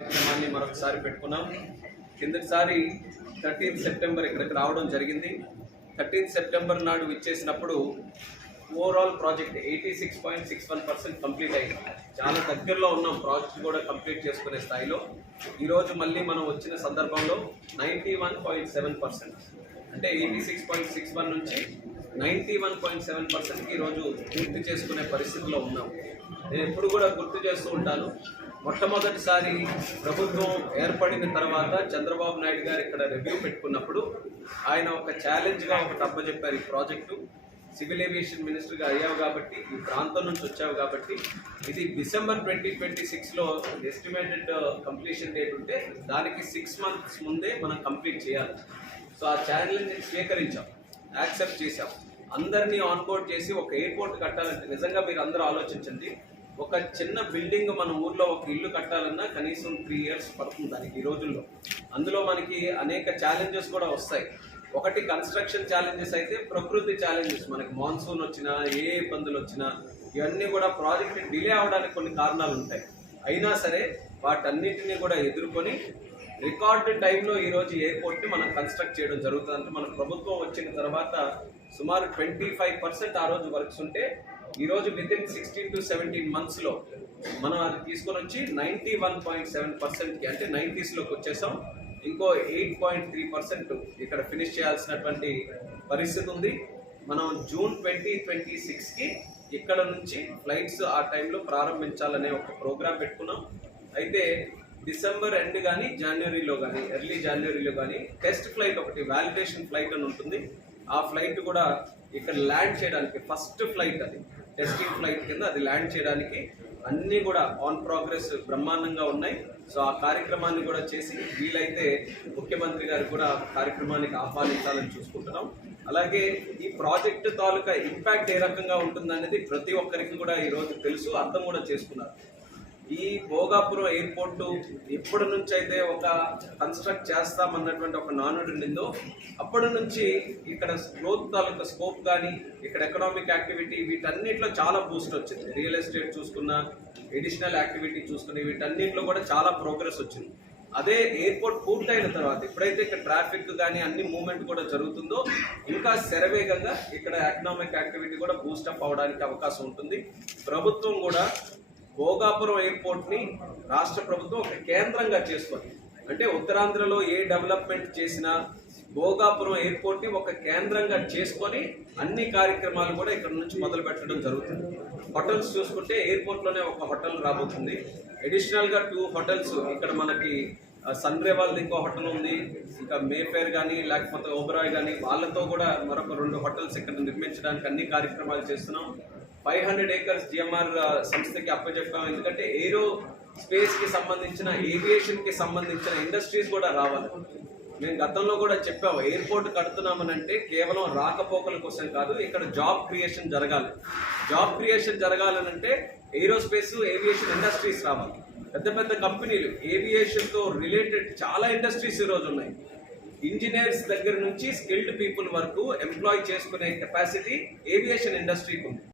కార్యక్రమాన్ని మరొకసారి పెట్టుకున్నాం. కిందటిసారి థర్టీన్త్ సెప్టెంబర్ ఇక్కడికి రావడం జరిగింది. థర్టీన్త్ సెప్టెంబర్ నాడు ఇచ్చేసినప్పుడు overall project eighty six point six one percent complete అయింది. చాలా దగ్గరలో ఉన్నాం ప్రాజెక్ట్ కూడా కంప్లీట్ చేసుకునే స్థాయిలో. ఈరోజు మళ్ళీ మనం వచ్చిన సందర్భంలో ninety one point seven percent అంటే eighty six point six one నుంచి నైంటీ వన్ పాయింట్ సెవెన్ పర్సెంట్కి ఈరోజు పూర్తి చేసుకునే పరిస్థితిలో ఉన్నాం. నేను ఎప్పుడు కూడా గుర్తు చేస్తూ ఉంటాను మొట్టమొదటిసారి ప్రభుత్వం ఏర్పడిన తర్వాత చంద్రబాబు నాయుడు గారు ఇక్కడ రివ్యూ పెట్టుకున్నప్పుడు ఆయన ఒక ఛాలెంజ్గా ఒకటి అప్పచెప్పారు ఈ ప్రాజెక్టు సివిల్ ఏవియేషన్ మినిస్టర్గా అయ్యావు కాబట్టి ఈ ప్రాంతం నుంచి వచ్చావు కాబట్టి ఇది డిసెంబర్ ట్వంటీ ట్వంటీ సిక్స్లో ఎస్టిమేటెడ్ కంప్లీషన్ డేట్ ఉంటే దానికి సిక్స్ మంత్స్ ముందే మనం కంప్లీట్ చేయాలి. సో ఆ ఛాలెంజ్ స్వీకరించాం యాక్సెప్ట్ చేశాం. అందరినీ ఆన్బోర్డ్ చేసి ఒక ఎయిర్పోర్ట్ కట్టాలంటే నిజంగా మీరు అందరూ ఆలోచించండి ఒక చిన్న బిల్డింగ్ మన ఊర్లో ఒక ఇల్లు కట్టాలన్నా కనీసం త్రీ ఇయర్స్ పడుతుంది దానికి ఈ రోజుల్లో. అందులో మనకి అనేక ఛాలెంజెస్ కూడా వస్తాయి. ఒకటి కన్స్ట్రక్షన్ ఛాలెంజెస్ అయితే ప్రకృతి ఛాలెంజెస్ మనకి మాన్సూన్ వచ్చినా ఏ ఇబ్బందులు వచ్చినా ఇవన్నీ కూడా ప్రాజెక్ట్ డిలే అవడానికి కొన్ని కారణాలు ఉంటాయి. అయినా సరే వాటన్నిటిని కూడా ఎదుర్కొని రికార్డు టైంలో ఈరోజు ఎయిర్పోర్ట్ని మనం కన్స్ట్రక్ట్ చేయడం జరుగుతుంది అంటే మన ప్రభుత్వం వచ్చిన తర్వాత సుమారు ట్వంటీ ఫైవ్ పర్సెంట్ ఆ రోజు వర్క్స్ ఉంటే ఈరోజు with in sixteen to seventeen మంత్స్లో మనం అది తీసుకొని వచ్చి నైంటీ వన్ పాయింట్ సెవెన్ పర్సెంట్కి అంటే నైంటీస్లోకి వచ్చేసాం. ఇంకో ఎయిట్ పాయింట్ త్రీ పర్సెంట్ ఇక్కడ ఫినిష్ చేయాల్సినటువంటి పరిస్థితి ఉంది. మనం జూన్ ట్వంటీ ట్వంటీ సిక్స్కి ఇక్కడ నుంచి ఫ్లైట్స్ ఆ టైంలో ప్రారంభించాలనే ఒక ప్రోగ్రామ్ పెట్టుకున్నాం. అయితే డిసెంబర్ ఎండ్ కానీ జనవరిలో కానీ ఎర్లీ జనవరిలో కానీ టెస్ట్ ఫ్లైట్ ఒకటి వాలిడేషన్ ఫ్లైట్ అని ఉంటుంది. ఆ ఫ్లైట్ కూడా ఇక్కడ ల్యాండ్ చేయడానికి ఫస్ట్ ఫ్లైట్ అది. టెస్టింగ్ ఫ్లైట్ కింద అది ల్యాండ్ చేయడానికి అన్నీ కూడా ఆన్ ప్రోగ్రెస్ బ్రహ్మాండంగా ఉన్నాయి. సో ఆ కార్యక్రమాన్ని కూడా చేసి వీలైతే ముఖ్యమంత్రి గారు కూడా కార్యక్రమానికి ఆహ్వానించాలని చూసుకుంటున్నాం. అలాగే ఈ ప్రాజెక్టు తాలూకా ఇంపాక్ట్ ఏ రకంగా ఉంటుందనేది ప్రతి ఒక్కరికి కూడా ఈరోజు తెలుసు. అర్థం కూడా చేసుకున్నారు. ఈ భోగాపురం ఎయిర్పోర్టు ఎప్పటి నుంచి అయితే ఒక కన్స్ట్రక్ట్ చేస్తామన్నటువంటి ఒక నానుడు ఉండిందో అప్పటి నుంచి ఇక్కడ గ్రోత్ తాలూకా స్కోప్ కానీ ఇక్కడ ఎకనామిక్ యాక్టివిటీ వీటన్నిటిలో చాలా బూస్ట్ వచ్చింది. రియల్ ఎస్టేట్ చూసుకున్న ఎడిషనల్ యాక్టివిటీ చూసుకుని వీటన్నిటిలో కూడా చాలా ప్రోగ్రెస్ వచ్చింది. అదే ఎయిర్పోర్ట్ పూర్తయిన తర్వాత ఎప్పుడైతే ఇక్కడ ట్రాఫిక్ కానీ అన్ని మూమెంట్ కూడా జరుగుతుందో ఇంకా శరవేగంగా ఇక్కడ ఎకనామిక్ యాక్టివిటీ కూడా బూస్టప్ అవడానికి అవకాశం ఉంటుంది. ప్రభుత్వం కూడా భోగాపురం ఎయిర్పోర్ట్ని రాష్ట్ర ప్రభుత్వం ఒక కేంద్రంగా చేసుకొని అంటే ఉత్తరాంధ్రలో ఏ డెవలప్మెంట్ చేసినా భోగాపురం ఎయిర్పోర్ట్ని ఒక కేంద్రంగా చేసుకొని అన్ని కార్యక్రమాలు కూడా ఇక్కడ నుంచి మొదలు పెట్టడం జరుగుతుంది. హోటల్స్ చూసుకుంటే ఎయిర్పోర్ట్లోనే ఒక హోటల్ రాబోతుంది. అడిషనల్గా టూ హోటల్స్ ఇక్కడ మనకి సన్ రే వాళ్ళది ఇంకో హోటల్ ఉంది. ఇంకా మేఫేర్ కానీ లేకపోతే ఓబరాయ్ కానీ వాళ్ళతో కూడా మరొక రెండు హోటల్స్ ఇక్కడ నిర్మించడానికి అన్ని కార్యక్రమాలు చేస్తున్నాం. ఫైవ్ హండ్రెడ్ ఏకర్స్ జిఎంఆర్ సంస్థకి అప్పచెప్పాం. ఎందుకంటే ఏరో స్పేస్కి సంబంధించిన ఏవియేషన్కి సంబంధించిన ఇండస్ట్రీస్ కూడా రావాలి. మేము గతంలో కూడా చెప్పాము ఎయిర్పోర్ట్ కడుతున్నామనంటే కేవలం రాకపోకల కోసం కాదు ఇక్కడ జాబ్ క్రియేషన్ జరగాలి. జాబ్ క్రియేషన్ జరగాలనంటే ఏరోస్పేస్ ఏవియేషన్ ఇండస్ట్రీస్ రావాలి. పెద్ద పెద్ద కంపెనీలు ఏవియేషన్తో రిలేటెడ్ చాలా ఇండస్ట్రీస్ ఈరోజు ఉన్నాయి. ఇంజనీర్స్ దగ్గర నుంచి స్కిల్డ్ పీపుల్ వరకు ఎంప్లాయ్ చేసుకునే కెపాసిటీ ఏవియేషన్ ఇండస్ట్రీకి ఉంది.